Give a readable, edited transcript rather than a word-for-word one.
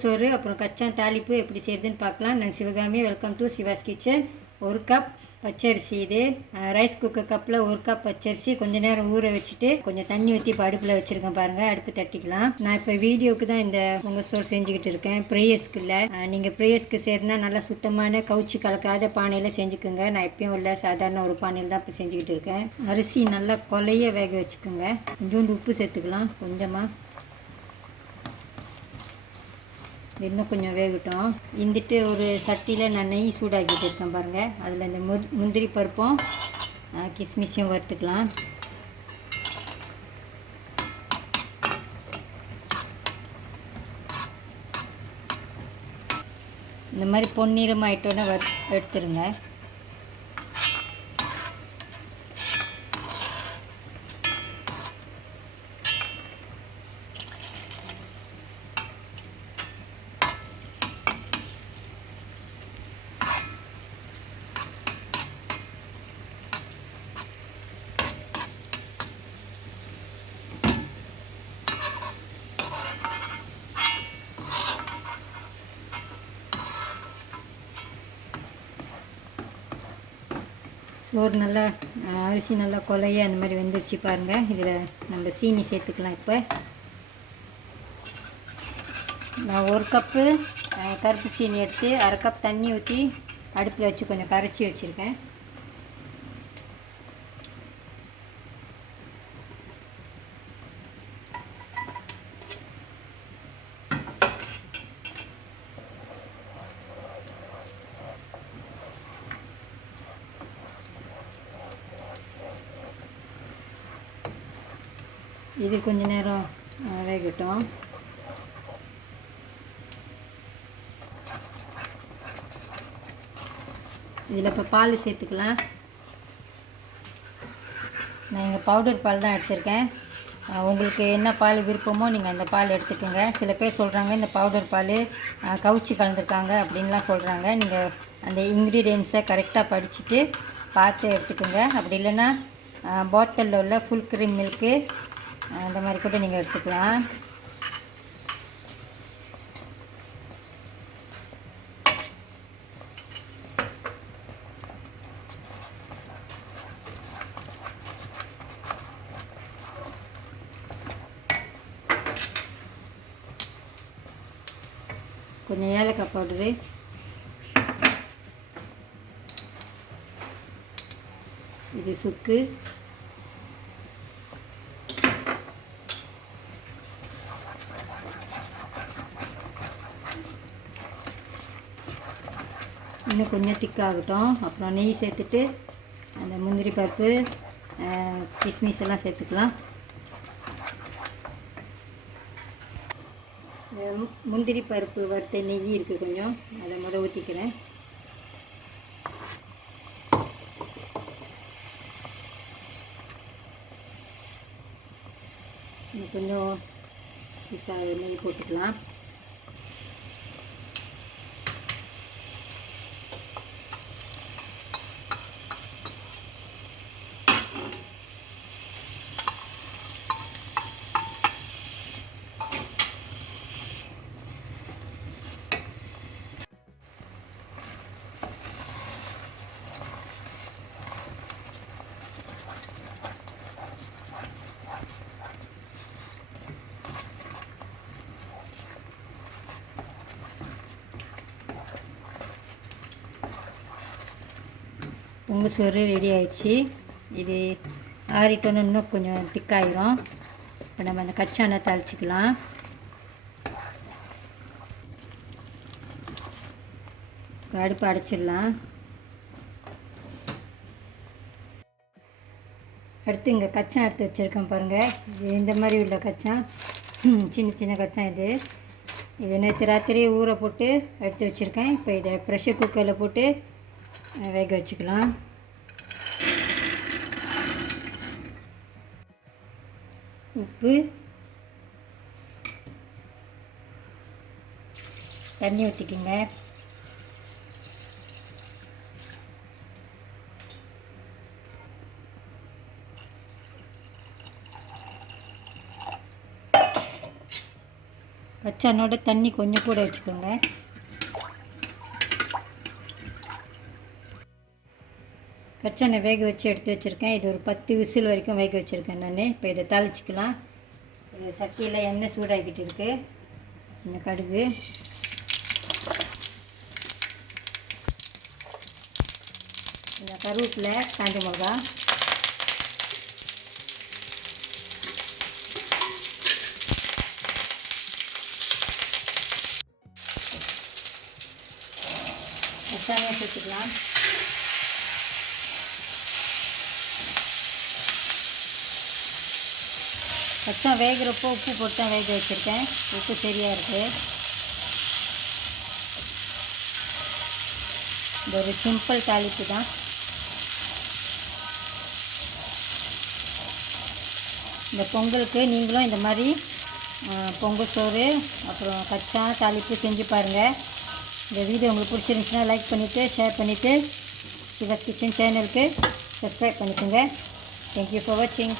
சோறு அப்புறம் கச்சான் தாளிப்பு எப்படி செய்யுதுன்னு பார்க்கலாம். நான் Sivakami. Welcome to Siva's kitchen. 1 cup பச்சரிசி. இது ரைஸ் குக்கர் கப்பில் 1 கப் பச்சரிசி கொஞ்சம் நேரம் ஊற வச்சுட்டு கொஞ்சம் தண்ணி ஊற்றி இப்போ அடுப்பில் வச்சுருக்கேன் பாருங்கள். அடுப்பு தட்டிக்கலாம். நான் இப்போ வீடியோவுக்கு தான் இந்த பொங்கல் சோறு செஞ்சுக்கிட்டு இருக்கேன், ப்ரேயர்ஸ்க்கு இல்லை. நீங்கள் ப்ரேயர்ஸ்க்கு செய்யறதுனா நல்லா சுத்தமான கவுச்சி கலக்காத பானையில் செஞ்சுக்கோங்க. நான் எப்பயும் இல்லை சாதாரண ஒரு பானையில் தான் இப்போ செஞ்சுக்கிட்டு இருக்கேன். அரிசி நல்லா கொலைய வேக வச்சுக்கோங்க. கொஞ்சோண்டு உப்பு சேர்த்துக்கலாம் கொஞ்சமாக. இன்னும் கொஞ்சம் வேகட்டும். இந்துட்டு ஒரு சட்டியில் நான் நெய் சூடாக்கிட்டு இருக்கேன் பாருங்கள். அதில் இந்த முந்திரி பருப்பும் கிஸ்மிஸையும் வறுத்துக்கலாம். இந்த மாதிரி பொன்னிறமாயிட்டோன்னே எடுத்துருங்க. சோறு நல்லா அரிசி நல்லா கொலைய அந்த மாதிரி வெந்துருச்சு பாருங்கள். இதில் நம்ம சீனி சேர்த்துக்கலாம். இப்போ நான் 1 கப்பு கருப்பு சீனி எடுத்து 1/2 கப் தண்ணி ஊற்றி அடுப்பில் வச்சு கொஞ்சம் கரைச்சி வச்சுருக்கேன். இது கொஞ்ச நேரம் வேகட்டும். இதில் இப்போ பால் சேர்த்துக்கலாம். நான் இங்கே பவுடர் பால் தான் எடுத்திருக்கேன். உங்களுக்கு என்ன பால் விருப்பமோ நீங்கள் அந்த பால் எடுத்துக்கோங்க. சில பேர் சொல்கிறாங்க இந்த பவுடர் பால் கவுச்சி கலந்துருக்காங்க அப்படின்லாம் சொல்கிறாங்க. நீங்கள் அந்த இன்க்ரீடியன்ட்ஸை கரெக்டாக படிச்சுட்டு பார்த்து எடுத்துக்கோங்க. அப்படி இல்லைன்னா பாத்தலில் உள்ள ஃபுல் க்ரீம் மில்க்கு அந்த மாதிரி கூட நீங்கள் எடுத்துக்கலாம். கொஞ்சம் ஏலக்காய் பவுடரு, இது சுக்கு, இன்னும் கொஞ்சம் திக்காகட்டும். அப்புறம் நெய் சேர்த்துட்டு அந்த முந்திரி பருப்பு கிஸ்மிஸ் எல்லாம் சேர்த்துக்கலாம். முந்திரி பருப்பு வறுத்த நெய் இருக்குது கொஞ்சம், அதை ஊற்றிக்கிறேன். கொஞ்சம் நெய் போட்டுக்கலாம். பொங்கல் சோறு ரெடி ஆயிடுச்சு. இது ஆறிட்டோன்னு இன்னும் கொஞ்சம் திக்காயிரும். இப்போ நம்ம அந்த கச்சானை தாளிச்சிக்கலாம். அடுப்பு அடைச்சிடலாம். அடுத்து இங்கே கச்சான் எடுத்து வச்சுருக்கேன் பாருங்கள். இது இந்த மாதிரி உள்ள கச்சான், சின்ன சின்ன கச்சான். இது நேற்று ராத்திரியே ஊற போட்டு எடுத்து வச்சுருக்கேன். இப்போ இதை ப்ரெஷர் குக்கரில் போட்டு வேக வச்சுக்கலாம். உப்பு, தண்ணி ஊற்றிக்கிங்க. கச்சானோட தண்ணி கொஞ்சம் கூட வச்சுக்கோங்க. கச்சானை வேக வச்சு எடுத்து வச்சுருக்கேன். இது ஒரு 10 விசில் வரைக்கும் வேக வச்சுருக்கேன் நான். இப்போ இதை தாளிச்சிக்கலாம். இது சட்டியில் எண்ணெய் சூடாகிக்கிட்டு இருக்குது. இந்த கடுகு, இந்த கருவேப்பிலை, காஞ்ச மிளகா, கச்சானையை சேர்த்துக்கலாம். கச்சா வேகிறப்போ உப்பு போட்டு தான் வேக வச்சுருக்கேன். உப்பு சரியாக இருக்குது. இது ஒரு சிம்பிள் தாளிப்பு தான். இந்த பொங்கலுக்கு நீங்களும் இந்த மாதிரி பொங்கல் சோறு அப்புறம் கச்சா தாளிப்பு செஞ்சு பாருங்கள். இந்த வீடியோ உங்களுக்கு பிடிச்சிருந்துச்சுன்னா லைக் பண்ணிவிட்டு ஷேர் பண்ணிவிட்டு சிவாஸ் கிச்சன் சேனலுக்கு சப்ஸ்கிரைப் பண்ணிக்கோங்க. தேங்க்யூ ஃபார் வாட்சிங்.